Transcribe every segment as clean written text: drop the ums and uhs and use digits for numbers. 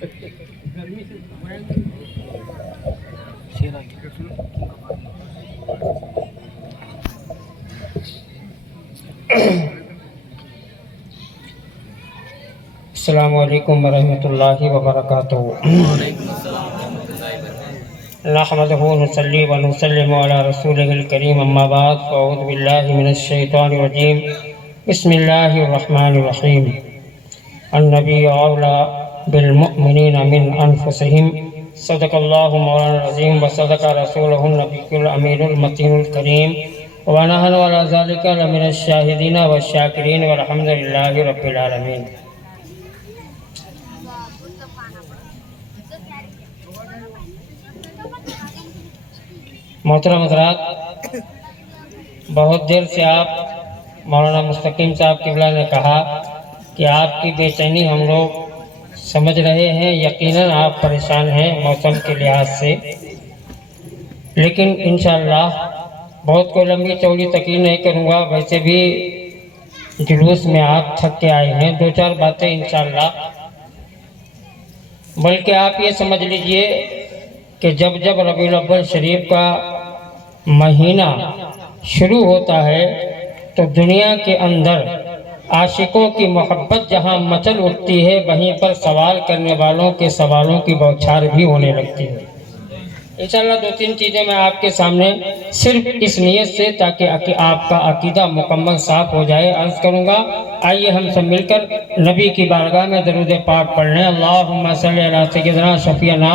السلام علیکم ورحمۃ اللہ وبرکاتہ۔ نحمدہ ونصلی ونسلم علی رسولہ الکریم، اما بعد فاعوذ باللہ من الشیطان الرجیم، بسم اللہ الرحمن الرحیم۔ النبی اولی بالمؤمنین من انفسہم، صدق اللہ مولانا العظیم وصدق رسولہ النبی الامین المتین الکریم، ونحن علی ذلک لمن الشاہدین والشاکرین والحمد للہ رب العالمین۔ محترم حضرات، بہت دیر سے آپ مولانا مستقیم صاحب قبلہ نے کہا کہ آپ کی بے چینی ہم لوگ سمجھ رہے ہیں، یقیناً آپ پریشان ہیں موسم کے لحاظ سے، لیکن انشاءاللہ بہت کوئی لمبی چوڑی تقریر نہیں کروں گا، ویسے بھی جلوس میں آپ تھک کے آئے ہیں، دو چار باتیں انشاءاللہ، بلکہ آپ یہ سمجھ لیجئے کہ جب جب ربیع الاول شریف کا مہینہ شروع ہوتا ہے تو دنیا کے اندر عاشقوں کی محبت جہاں مچل اٹھتی ہے، وہیں پر سوال کرنے والوں کے سوالوں کی بوچھار بھی ہونے لگتی ہے۔ انشاءاللہ دو تین چیزیں میں آپ کے سامنے صرف اس نیت سے تاکہ آپ کا عقیدہ مکمل صاف ہو جائے عرض کروں گا۔ آئیے ہم سب مل کر نبی کی بارگاہ میں درود پاک پڑھ لیں۔ اللہم صلی علی سیدنا شفیعنا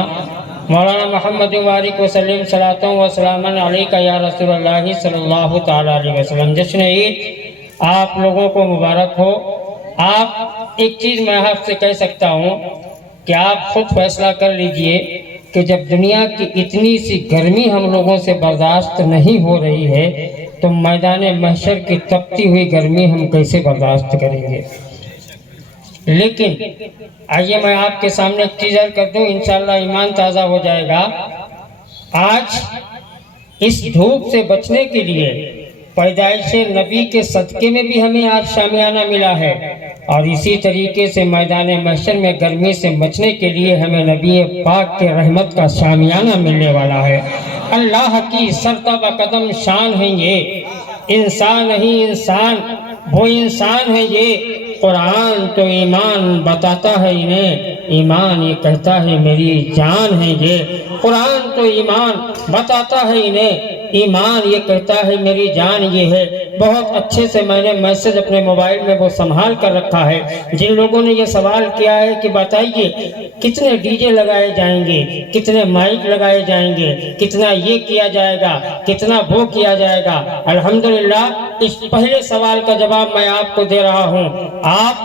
مولانا محمد وبارک وسلم صلاۃ و سلام علیکہ یا رسول اللہ صلی اللہ تعالی علیہ وسلم۔ جشن عید آپ لوگوں کو مبارک ہو۔ آپ ایک چیز میں آپ سے کہہ سکتا ہوں کہ آپ خود فیصلہ کر لیجئے کہ جب دنیا کی اتنی سی گرمی ہم لوگوں سے برداشت نہیں ہو رہی ہے تو میدان محشر کی تپتی ہوئی گرمی ہم کیسے برداشت کریں گے؟ لیکن آئیے میں آپ کے سامنے ایک چیز عرض کر دوں، انشاءاللہ ایمان تازہ ہو جائے گا۔ آج اس دھوپ سے بچنے کے لیے پیدائش نبی کے صدقے میں بھی ہمیں آج شامیانہ ملا ہے، اور اسی طریقے سے میدان محشر میں گرمی سے بچنے کے لیے ہمیں نبی پاک کے رحمت کا شامیانہ ملنے والا ہے۔ اللہ کی سرتابہ قدم شان ہے یہ، انسان نہیں انسان، وہ انسان ہے یہ۔ قرآن تو ایمان بتاتا ہے انہیں، ایمان یہ کہتا ہے میری جان ہے یہ۔ قرآن تو ایمان بتاتا ہے انہیں، ایمان یہ کہتا ہے میری جان یہ ہے۔ بہت اچھے سے میں نے میسج اپنے موبائل میں وہ سنبھال کر رکھا ہے۔ جن لوگوں نے یہ سوال کیا ہے کہ بتائیے کتنے ڈی جے لگائے جائیں گے، کتنے مائک لگائے جائیں گے، کتنا یہ کیا جائے گا، کتنا وہ کیا جائے گا، الحمدللہ اس پہلے سوال کا جواب میں آپ کو دے رہا ہوں۔ آپ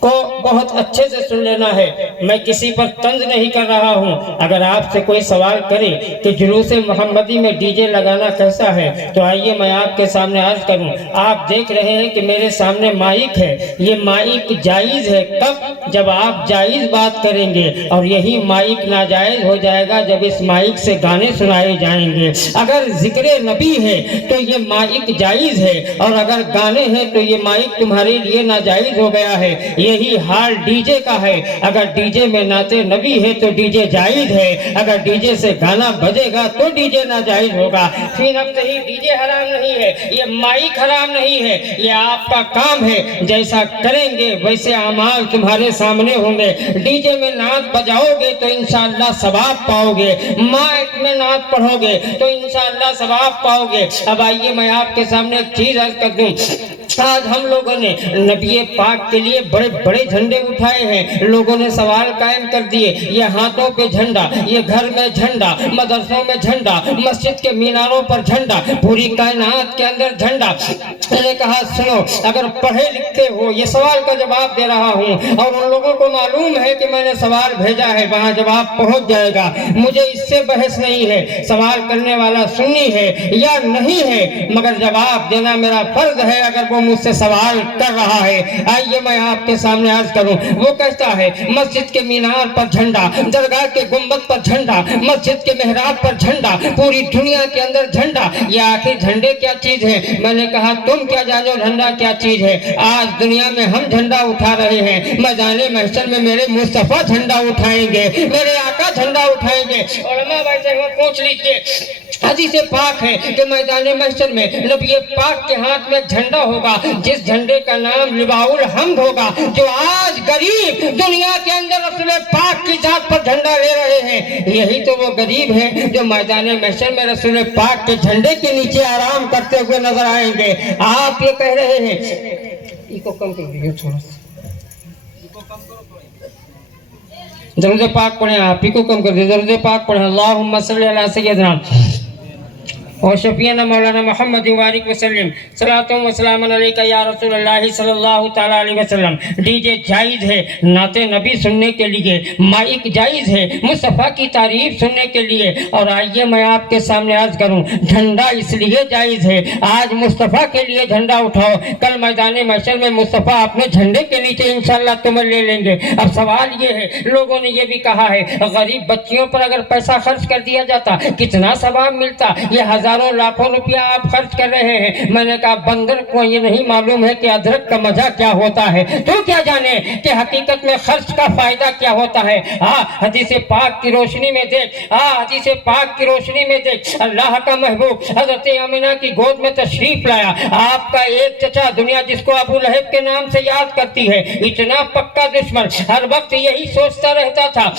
کو بہت اچھے سے سن لینا ہے، میں کسی پر طنز نہیں کر رہا ہوں۔ اگر آپ سے کوئی سوال کرے کہ جلوس محمدی میں ڈی جے لگانا کیسا ہے تو آئیے میں آپ کے سامنے عرض کروں۔ آپ دیکھ رہے ہیں کہ میرے سامنے مائک ہے، یہ مائک جائز ہے کب؟ جب آپ جائز بات کریں گے، اور یہی مائک ناجائز ہو جائے گا جب اس مائک سے گانے سنائے جائیں گے۔ اگر ذکر نبی ہے تو یہ مائک جائز ہے، اور اگر گانے ہیں تو یہ مائک تمہارے لیے ناجائز ہو گیا ہے۔ یہی حال ڈی جے کا ہے، اگر ڈی جے میں نعت نبی ہے تو ڈی جے جائز ہے، اگر ڈی جے سے گانا بجے گا تو ڈی جے ناجائز ہوگا۔ فی نفسہ ہی ڈی جے حرام نہیں ہے، یہ مائک حرام نہیں ہے، یہ آپ کا کام ہے، جیسا کریں گے ویسے اعمال تمہارے سامنے ہوں گے۔ ڈی جے میں نعت بجاؤ گے تو انشاءاللہ ثواب پاؤ گے، مائک میں نعت پڑھو گے تو انشاءاللہ ثواب پاؤ گے۔ اب آئیے میں آپ کے سامنے ایک چیز عرض کر دوں۔ آج ہم لوگوں نے نبی پاک کے لیے بڑے بڑے جھنڈے اٹھائے ہیں، لوگوں نے سوال قائم کر دیے، یہ ہاتھوں پہ جھنڈا، یہ گھر میں جھنڈا، مدرسوں میں جھنڈا، مسجد کے میناروں پر جھنڈا، پوری کائنات کے اندر جھنڈا۔ میں نے کہا سنو، اگر پڑھے لکھے ہو، یہ سوال کا جواب دے رہا ہوں، اور ان لوگوں کو معلوم ہے کہ میں نے سوال بھیجا ہے، وہاں جواب پہنچ جائے گا، مجھے اس سے بحث نہیں ہے، سوال کرنے والا سنی ہے یا نہیں ہے، مگر جواب دینا میرا فرض ہے۔ اگر وہ مجھ سے سوال کر رہا ہے، آئیے میں آپ کے سامنے عرض کروں۔ وہ کہتا ہے مسجد کے مینار پر جھنڈا، درگاہ کے گنبد پر جھنڈا، مسجد کے محراب پر جھنڈا، پوری دنیا کے اندر جھنڈا، یہ آخر جھنڈے کیا چیز ہے؟ میں نے کہا تم کیا جانو جھنڈا کیا چیز ہے؟ آج دنیا میں ہم جھنڈا اٹھا رہے ہیں، میدان محشر میں میرے مصطفیٰ جھنڈا اٹھائیں گے، میرے آقا جھنڈا اٹھائیں گے۔ علماء بیٹھے ہوئے پوچھ لیجئے، حدیث پاک ہے کہ میدان محشر میں نبی پاک کے ہاتھ میں جھنڈا ہوگا، جس جھنڈے کا نام لواء الحمد ہوگا، جو آج غریب دنیا کے اندر رسول پاک کی ذات پر جھنڈا لے رہے ہیں، یہی تو وہ غریب ہیں جو میدان محشر میں رسول پاک کے جھنڈے کے نیچے آرام کرتے ہوئے نظر آئیں گے۔ آپ یہ کہہ رہے ہیں، کو کم کر دیجیے تھوڑا سا، درود پاک پڑھیں، آپ ہی کو کم کر دیجیے، درود پاک پڑھیں۔ اللہم صلی علی سیدنا اور شفیعنا مولانا محمد وبارک وسلم، صلاۃ و سلام علیک یا رسول اللہ صلی اللہ تعالیٰ علیہ وسلم۔ ڈی جے جائز ہے نعت نبی سننے کے لیے، مائک جائز ہے مصطفیٰ کی تعریف سننے کے لیے، اور آئیے میں آپ کے سامنے عرض کروں، جھنڈا اس لیے جائز ہے، آج مصطفیٰ کے لیے جھنڈا اٹھاؤ، کل میدان محشر میں مصطفیٰ اپنے جھنڈے کے نیچے انشاءاللہ تمہیں لے لیں گے۔ اب سوال یہ ہے، لوگوں نے یہ بھی کہا ہے غریب بچیوں پر اگر پیسہ خرچ کر دیا جاتا کتنا ثواب ملتا؟ یہ ہزاروں لاکھوں روپیہ آپ خرچ کر رہے ہیں۔ میں نے کہا بندر کو یہ نہیں معلوم ہے کہ ادرک کا مزہ کیا ہوتا ہے، تو کیا جانے کہ حقیقت میں خرچ کا فائدہ کیا ہوتا ہے۔ حدیث پاک کی روشنی میں دیکھ، حدیث پاک کی روشنی میں دیکھ، اللہ کا محبوب حضرت آمنہ کی گود میں تشریف لایا، آپ کا ایک چچا دنیا جس کو ابو لہب کے نام سے یاد کرتی ہے، اتنا پکا دشمن، ہر وقت یہی سوچتا رہتا تھا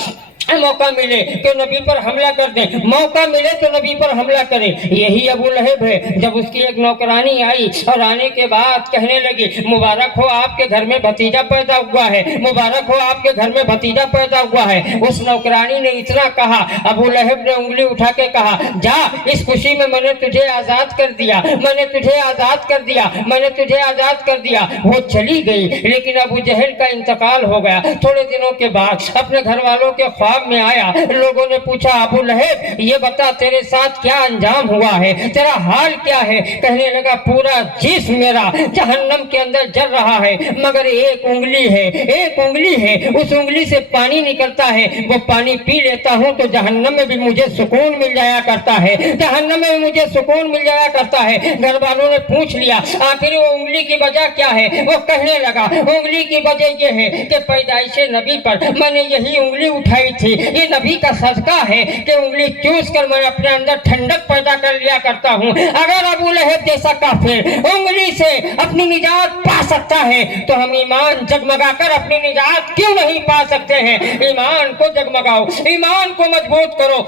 موقع ملے تو نبی پر حملہ کر دیں، موقع ملے تو نبی پر حملہ کریں۔ یہی ابو لہب ہے۔ جب اس کی ایک نوکرانی آئی اور آنے کے بعد کہنے لگی مبارک ہو آپ کے گھر میں بھتیجا پیدا ہوا ہے، مبارک ہو آپ کے گھر میں بھتیجا پیدا ہوا ہے، اس نوکرانی نے اتنا کہا، ابو لہب نے انگلی اٹھا کے کہا جا، اس خوشی میں نے تجھے آزاد کر دیا، میں نے تجھے آزاد کر دیا، میں نے تجھے آزاد کر دیا۔ وہ چلی گئی، لیکن ابو جہل کا انتقال ہو گیا۔ تھوڑے دنوں کے بعد اپنے گھر والوں کے خواب میں آیا، لوگوں نے پوچھا ابو لہب یہ بتا تیرے ساتھ کیا انجام ہوا ہے، تیرا حال کیا ہے؟ کہنے لگا پورا جسم میرا جہنم کے اندر جل رہا ہے، مگر ایک انگلی ہے، ایک انگلی ہے، اس انگلی سے پانی نکلتا ہے، وہ پانی پی لیتا ہوں تو جہنم میں بھی مجھے سکون مل جایا کرتا ہے، جہنم میں بھی مجھے سکون مل جایا کرتا ہے۔ گھر والوں نے پوچھ لیا آخر وہ انگلی کی وجہ کیا ہے؟ وہ کہنے لگا انگلی کی وجہ یہ ہے کہ پیدائش نبی پر میں نے یہی انگلی اٹھائی تھی، یہ نبی کا صدقہ ہے کہ انگلی چوس کر میں اپنے اندر ٹھنڈک پیدا کر لیا کرتا ہوں۔ اگر ابو لہب جیسا کافر انگلی سے اپنی نجات پا سکتا ہے تو ہم ایمان جگمگا کر اپنی نجات کیوں نہیں پا سکتے ہیں؟ ایمان کو جگمگاؤ، ایمان کو مضبوط کرو،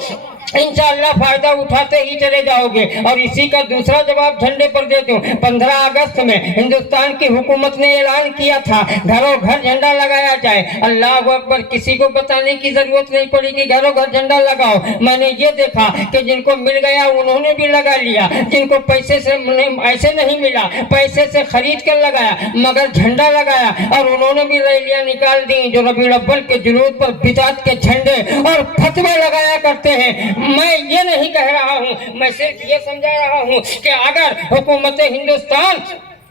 انشاءاللہ فائدہ اٹھاتے ہی چلے جاؤ گے۔ اور اسی کا دوسرا جواب جھنڈے پر دے دوں۔ 15 اگست میں ہندوستان کی حکومت نے اعلان کیا تھا گھروں گھر جھنڈا لگایا جائے۔ اللہ اکبر، کسی کو بتانے کی ضرورت نہیں پڑی کہ گھروں گھر جھنڈا لگاؤ۔ میں نے یہ دیکھا کہ جن کو مل گیا انہوں نے بھی لگا لیا، جن کو پیسے سے ایسے نہیں ملا پیسے سے خرید کر لگایا مگر جھنڈا لگایا، اور انہوں نے بھی ریلیاں نکال دی جو ربیع الاول کے جلوس پر بدعت کے جھنڈے اور فتوے لگایا کرتے ہیں۔ میں یہ نہیں کہہ رہا ہوں، میں صرف یہ سمجھا رہا ہوں کہ اگر حکومت ہندوستان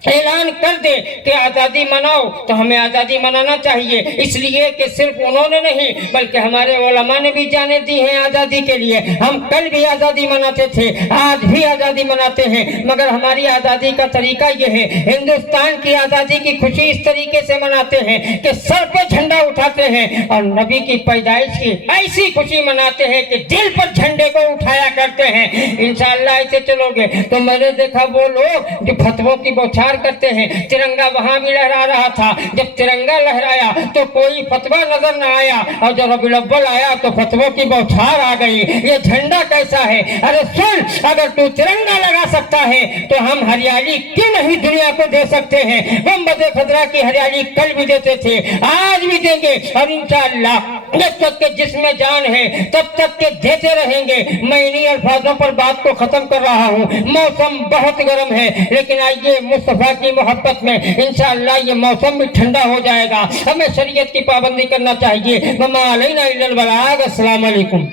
اعلان کر دے کہ آزادی مناؤ تو ہمیں آزادی منانا چاہیے، اس لیے کہ صرف انہوں نے نہیں بلکہ ہمارے علماء نے بھی جانیں دی ہیں آزادی کے لیے۔ ہم کل بھی آزادی مناتے تھے، آج بھی آزادی مناتے ہیں، مگر ہماری آزادی کا طریقہ یہ ہے، ہندوستان کی آزادی کی خوشی اس طریقے سے مناتے ہیں کہ سر پہ جھنڈا اٹھاتے ہیں، اور نبی کی پیدائش کی ایسی خوشی مناتے ہیں کہ دل پر جھنڈے کو اٹھایا کرتے ہیں۔ انشاءاللہ ایسے چلو گے تو میں نے دیکھا وہ لوگ جو فتووں کی بوچھار کرتے ہیں، ترنگا وہاں بھی لہرا رہا تھا، جب ترنگا لہرایا تو کوئی فتوہ نظر نہ آیا، اور جب ربیع الاول آیا تو فتووں کی بوچھار آ گئی۔ یہ جھنڈا کیسا ہے؟ ارے سن، اگر تو ترنگا لگا سکتا ہے تو ہم ہریالی کیوں نہیں دنیا کو دے سکتے ہیں؟ گنبد خضرا کی ہریالی کل بھی دیتے تھے، آج بھی دیں گے، اور انشاءاللہ جب تک کہ جسم میں جان ہے تب تک کہ دیتے رہیں گے۔ میں انہی الفاظوں پر بات کو ختم کر رہا ہوں۔ موسم بہت گرم ہے، لیکن آئیے مصطفیٰ کی محبت میں انشاءاللہ یہ موسم بھی ٹھنڈا ہو جائے گا۔ ہمیں شریعت کی پابندی کرنا چاہیے۔ وما علینا الا البلاغ۔ السلام علیکم۔